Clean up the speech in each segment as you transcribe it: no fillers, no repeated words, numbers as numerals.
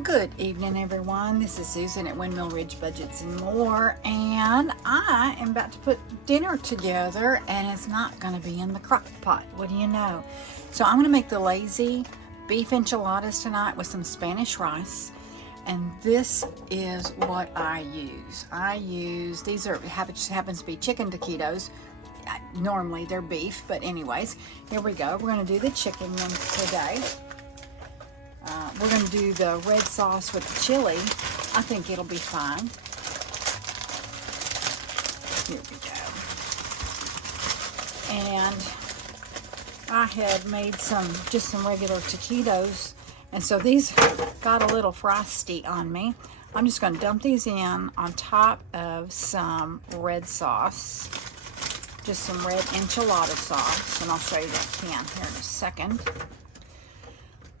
Good evening, everyone. This is Susan at Windmill Ridge Budgets and More, and I am about to put dinner together, and it's not going to be in the crock pot. What do you know? So I'm going to make the lazy beef enchiladas tonight with some Spanish rice, and this is what I use. These are happens to be chicken taquitos. Normally they're beef, but anyways, here we go. We're going to do the chicken ones today. We're going to do the red sauce with the chili. I think it'll be fine. Here we go. And I had made just some regular taquitos, and so these got a little frosty on me. I'm just going to dump these in on top of some red sauce, just some red enchilada sauce, and I'll show you that can here in a second.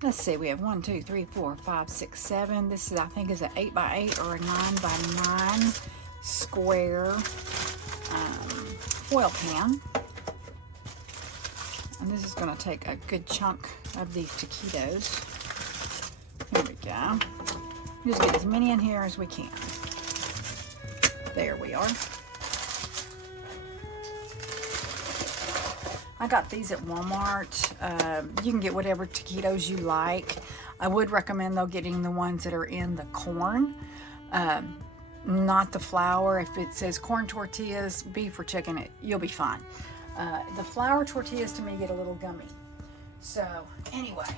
Let's see, we have 1, 2, 3, 4, 5, 6, 7. This is, I think, is an 8x8 or a 9x9 square foil pan. And this is going to take a good chunk of these taquitos. Here we go. Just get as many in here as we can. There we are. I got these at Walmart. You can get whatever taquitos you like. I would recommend, though, getting the ones that are in the corn, not the flour. If it says corn tortillas, beef or chicken, you'll be fine. The flour tortillas, to me, get a little gummy. So, anyway,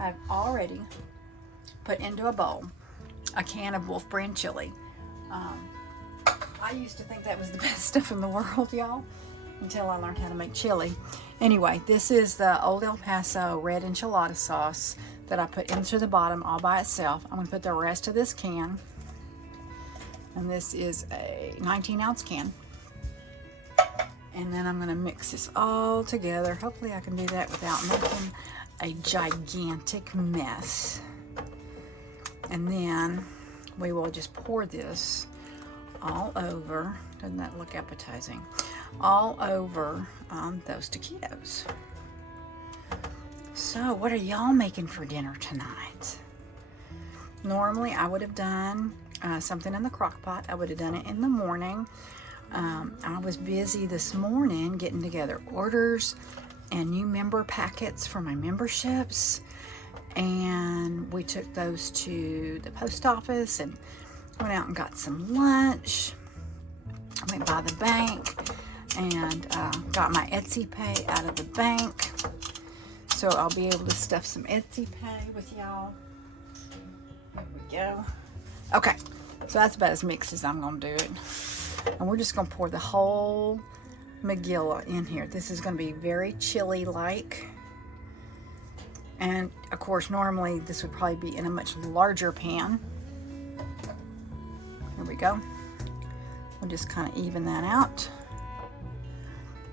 I've already put into a bowl a can of Wolf brand chili. I used to think that was the best stuff in the world, y'all, until I learned how to make chili. Anyway, this is the Old El Paso red enchilada sauce that I put into the bottom all by itself. I'm going to put the rest of this can, and this is a 19-ounce can, and then I'm going to mix this all together. Hopefully I can do that without making a gigantic mess. And then we will just pour this all over. Doesn't that look appetizing? All over those taquitos. So what are y'all making for dinner tonight? Normally I would have done something in the crock pot. I would have done it in the morning. I was busy this morning getting together orders and new member packets for my memberships, and we took those to the post office and went out and got some lunch. I went by the bank and got my Etsy Pay out of the bank, so I'll be able to stuff some Etsy Pay with y'all. There we go. Okay, so that's about as mixed as I'm gonna do it, and we're just gonna pour the whole Magilla in here. This is gonna be very chili like, and of course normally this would probably be in a much larger pan. Here we go. We'll just kind of even that out.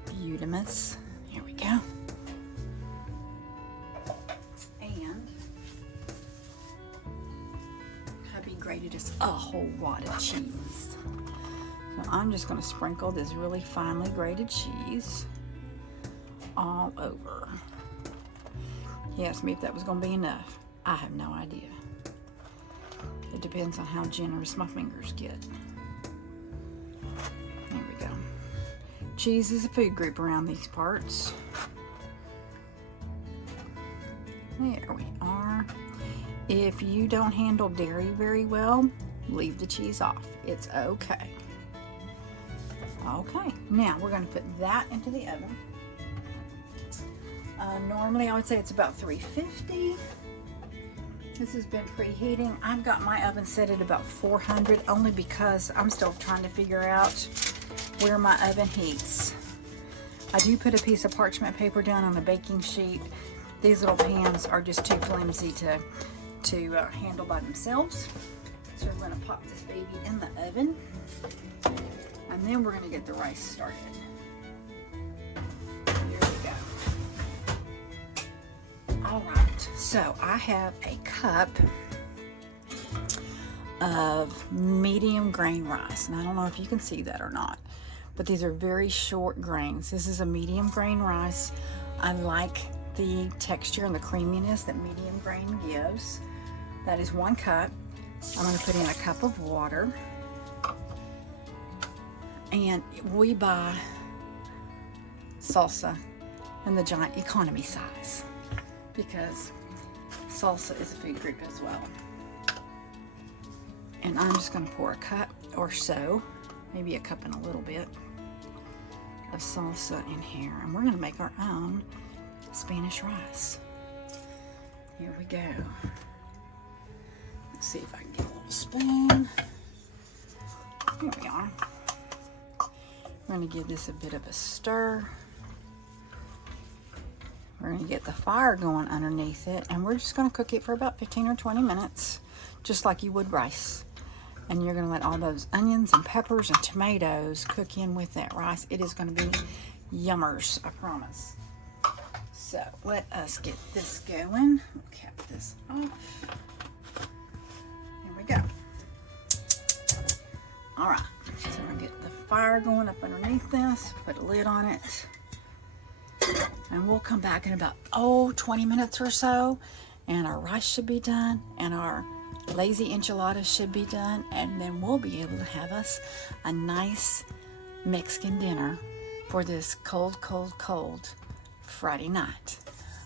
Beautimous. Here we go. And hubby grated us a whole lot of cheese. So I'm just going to sprinkle this really finely grated cheese all over. He asked me if that was going to be enough. I have no idea. It depends on how generous my fingers get. There we go. Cheese is a food group around these parts. There we are. If you don't handle dairy very well, leave the cheese off. It's okay. Okay, now we're going to put that into the oven. Normally I would say it's about 350. This has been preheating. I've got my oven set at about 400 only because I'm still trying to figure out where my oven heats. I do put a piece of parchment paper down on a baking sheet. These little pans are just too flimsy to handle by themselves. So we're going to pop this baby in the oven, and then we're going to get the rice started. Here we go. All right, so I have a cup of medium grain rice, and I don't know if you can see that or not, but these are very short grains. This is a medium grain rice. I like the texture and the creaminess that medium grain gives. That is 1 cup. I'm going to put in a cup of water. And we buy salsa in the giant economy size because salsa is a food group as well. And I'm just going to pour a cup or so, maybe a cup and a little bit of salsa in here. And we're going to make our own Spanish rice. Here we go. Let's see if I can get a little spoon. Here we are. We're going to give this a bit of a stir. We're going to get the fire going underneath it, and we're just going to cook it for about 15 or 20 minutes, just like you would rice. And you're going to let all those onions and peppers and tomatoes cook in with that rice. It is going to be yummers, I promise. So let us get this going. We'll cap this off. Here we go. All right, so we're going to get the fire going up underneath this, put a lid on it. And we'll come back in about, 20 minutes or so, and our rice should be done, and our lazy enchiladas should be done, and then we'll be able to have us a nice Mexican dinner for this cold, cold, cold Friday night.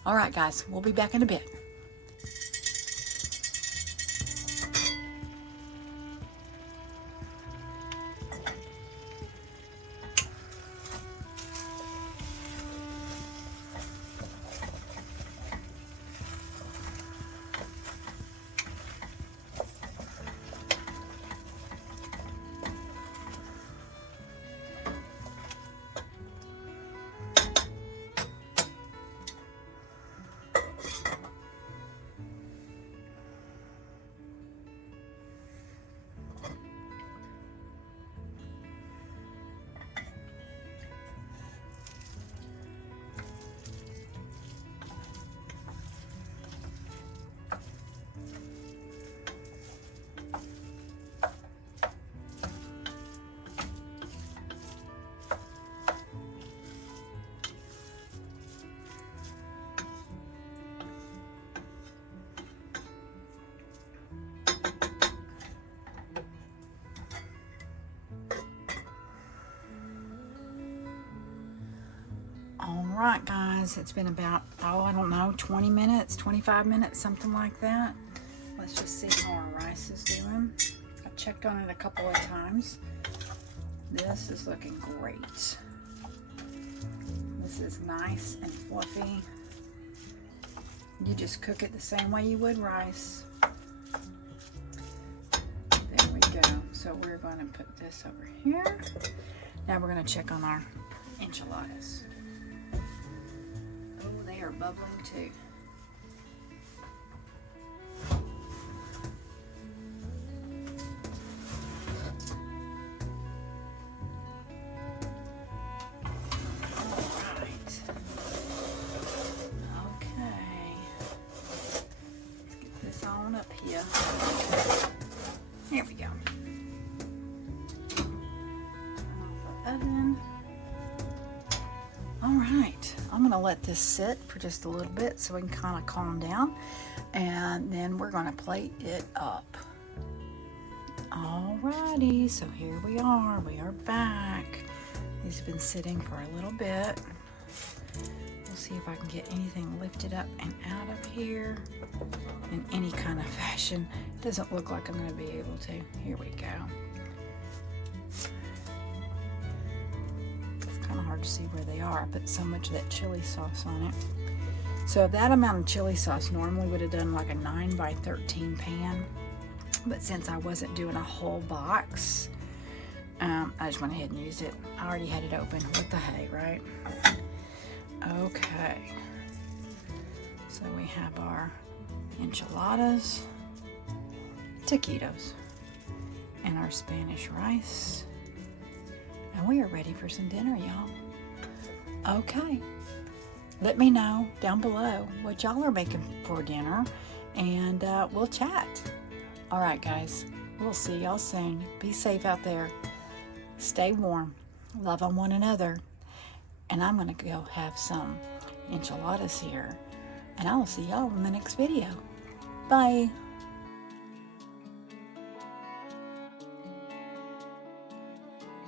All right, guys, we'll be back in a bit. Alright guys, it's been about, I don't know, 20 minutes, 25 minutes, something like that. Let's just see how our rice is doing. I checked on it a couple of times. This is looking great. This is nice and fluffy. You just cook it the same way you would rice. There we go. So we're going to put this over here. Now we're going to check on our enchiladas. Oh, they are bubbling too. Here we go. Turn off the oven. All right, I'm gonna let this sit for just a little bit so we can kind of calm down, and then we're gonna plate it up. All righty, so here we are back. These have been sitting for a little bit. We'll see if I can get anything lifted up and out of here in any kind of fashion. Doesn't look like I'm going to be able to. Here we go. It's kind of hard to see where they are. I put so much of that chili sauce on it. So that amount of chili sauce normally would have done like a 9 by 13 pan. But since I wasn't doing a whole box, I just went ahead and used it. I already had it open with the hay, right? Okay, so we have our enchiladas, taquitos, and our Spanish rice, and we are ready for some dinner, y'all. Okay, let me know down below what y'all are making for dinner, and we'll chat. All right, guys, we'll see y'all soon. Be safe out there. Stay warm. Love on one another. And I'm going to go have some enchiladas here. And I will see y'all in the next video. Bye.